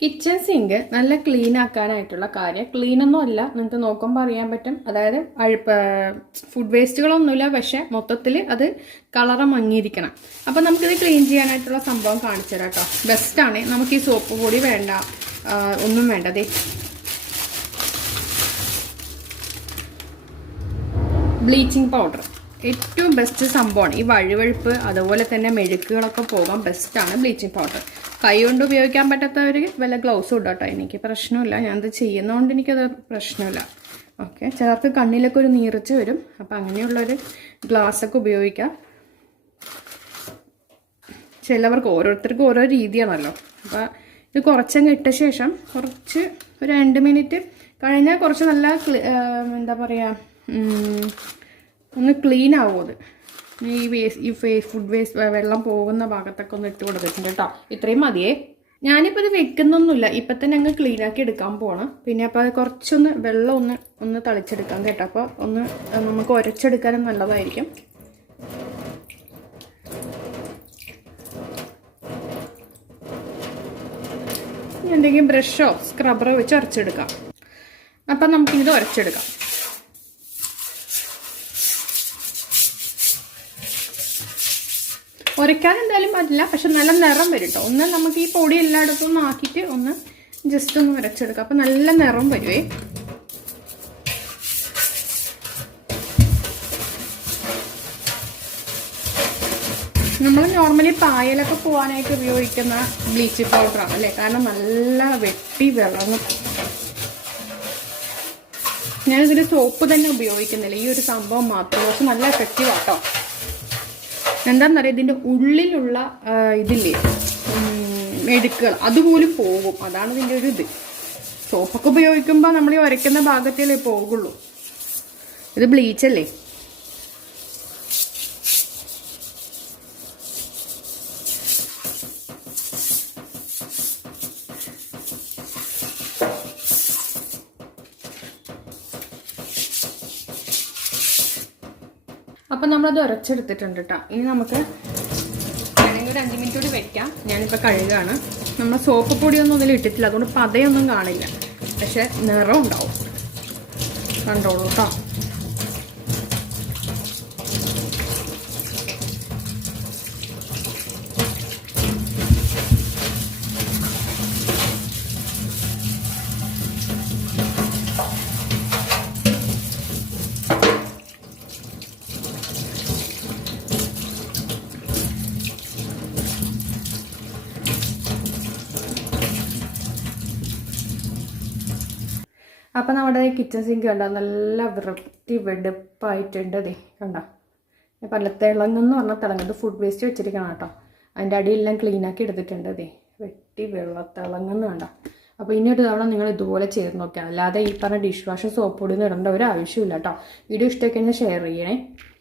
Kitchen sink നല്ല clean ആക്കാനായിട്ടുള്ള കാര്യം ക്ലീനൊന്നും അല്ല, നിങ്ങൾക്ക് നോക്കുമ്പോൾ അറിയാൻ പറ്റും. അതായത് ഫുഡ് വേസ്റ്റുകളൊന്നുമില്ല, പക്ഷെ മൊത്തത്തിൽ അത് കളറ് മങ്ങിയിരിക്കണം. അപ്പം നമുക്കിത് ക്ലീൻ ചെയ്യാനായിട്ടുള്ള സംഭവം കാണിച്ചു തരാം കേട്ടോ. ബെസ്റ്റാണ്. നമുക്ക് ഈ സോപ്പ് പൊടി വേണ്ട, ഒന്നും വേണ്ടതേ. ബ്ലീച്ചിങ് പൗഡർ ഏറ്റവും ബെസ്റ്റ് സംഭവമാണ്. ഈ വഴുവഴുപ്പ് അതുപോലെ തന്നെ മെഴുക്കുകളൊക്കെ പോകാൻ ബെസ്റ്റാണ് ബ്ലീച്ചിങ് പൗഡർ. കൈ കൊണ്ട് ഉപയോഗിക്കാൻ പറ്റാത്തവർ വല്ല ഗ്ലൗസും ഇടും കേട്ടോ. എനിക്ക് പ്രശ്നമില്ല, ഞാനത് ചെയ്യുന്നതുകൊണ്ട് എനിക്കത് പ്രശ്നമില്ല. ഓക്കെ, ചിലർക്ക് കണ്ണിലൊക്കെ ഒരു നീർച്ച വരും, അപ്പം അങ്ങനെയുള്ളൊരു ഗ്ലാസ്സൊക്കെ ഉപയോഗിക്കാം. ചിലവർക്ക് ഓരോരുത്തർക്കും ഓരോ രീതിയാണല്ലോ. അപ്പോൾ ഇത് കുറച്ചങ്ങ് ഇട്ട ശേഷം ഒരു 2 മിനിറ്റ് കഴിഞ്ഞാൽ കുറച്ച് നല്ല എന്താ പറയുക, ഒന്ന് ക്ലീൻ ആവും. അത് ഈ ഫുഡ് വേസ്റ്റ് വെള്ളം പോകുന്ന ഭാഗത്തൊക്കെ ഒന്ന് ഇട്ട് കൊടുത്തിട്ടുണ്ട് കേട്ടോ. ഇത്രയും മതിയേ. ഞാനിപ്പോൾ ഇത് വെക്കുന്നൊന്നുമില്ല, ഇപ്പം തന്നെ അങ്ങ് ക്ലീൻ ആക്കി എടുക്കാൻ പോകണം. പിന്നെ അപ്പോൾ അത് കുറച്ചൊന്ന് വെള്ളം ഒന്ന് തളിച്ചെടുക്കാം കേട്ടോ. അപ്പോൾ നമുക്ക് ഉരച്ചെടുക്കാനും നല്ലതായിരിക്കും. എന്തെങ്കിലും ബ്രഷോ സ്ക്രബറോ വെച്ച് ഉരച്ചെടുക്കാം. അപ്പം നമുക്കിത് ഉരച്ചെടുക്കാം. ഉരയ്ക്കാൻ എന്തായാലും പറ്റില്ല, പക്ഷെ നല്ല നിറം വരും കേട്ടോ. ഒന്ന് നമുക്ക് ഈ പൊടി എല്ലായിടത്തും ഒന്ന് ആക്കിയിട്ട് ഒന്ന് ജസ്റ്റ് ഒന്ന് ഉരച്ചെടുക്കാം. അപ്പം നല്ല നിറം വരുവേ. നമ്മൾ നോർമലി പായലൊക്കെ പോകാനായിട്ട് ഉപയോഗിക്കുന്ന ബ്ലീച്ചിങ് പൗഡറാണ് അല്ലേ, കാരണം നല്ല വെട്ടി വിളങ്ങും. ഞാനിതിൽ സോപ്പ് തന്നെ ഉപയോഗിക്കുന്നില്ല, ഈ ഒരു സംഭവം മാത്രം. പക്ഷെ നല്ല എഫക്റ്റീവ് ആട്ടോ. എന്താണെന്നറിയാം, ഇതിൻ്റെ ഉള്ളിലുള്ള ഇതില്ലേ മെഴുക്കുകൾ അതുപോലും പോകും. അതാണ് ഇതിൻ്റെ ഒരു ഇത്. സോപ്പൊക്കെ ഉപയോഗിക്കുമ്പോൾ നമ്മൾ ഈ ഉരയ്ക്കുന്ന ഭാഗത്തല്ലേ പോകുള്ളൂ. ഇത് ബ്ലീച്ചല്ലേ. അപ്പം നമ്മളത് ഉരച്ചെടുത്തിട്ടുണ്ട് കേട്ടോ. ഇനി നമുക്ക് വേണമെങ്കിൽ ഒരു 5 മിനിറ്റ് കൂടി വെക്കാം. ഞാനിപ്പോൾ കഴുകാണ്. നമ്മൾ സോപ്പ് പൊടിയൊന്നും ഇതിൽ ഇട്ടിട്ടില്ല, അതുകൊണ്ട് പതയൊന്നും കാണില്ല, പക്ഷെ നിറം ഉണ്ടാവും. കണ്ടോളൂ കേട്ടോ. അപ്പം നമ്മുടെ കിച്ചൺ സിങ്ക് കണ്ടോ, നല്ല വൃത്തി വെടുപ്പായിട്ടുണ്ട്. ദേ കണ്ടോ, പല്ലത്തിളങ്ങെന്ന് പറഞ്ഞാൽ തിളങ്ങും. ഇത് ഫുഡ് വേസ്റ്റ് വെച്ചിരിക്കണം കേട്ടോ. അതിൻ്റെ അടിയെല്ലാം ക്ലീനാക്കി എടുത്തിട്ടുണ്ട്. ദേ വെട്ടി വെള്ളത്തിളങ്ങുന്നു കണ്ടോ. അപ്പോൾ ഇനി ഒരു തവണ നിങ്ങൾ ഇതുപോലെ ചെയ്ത് നോക്കുക. അല്ലാതെ ഈ പറഞ്ഞ ഡിഷ് വാഷ് സോപ്പ് പൊടി ഇടേണ്ട ഒരു ആവശ്യമില്ല കേട്ടോ. വീഡിയോ ഇഷ്ടമായി കഴിഞ്ഞാൽ ഷെയർ ചെയ്യണേ.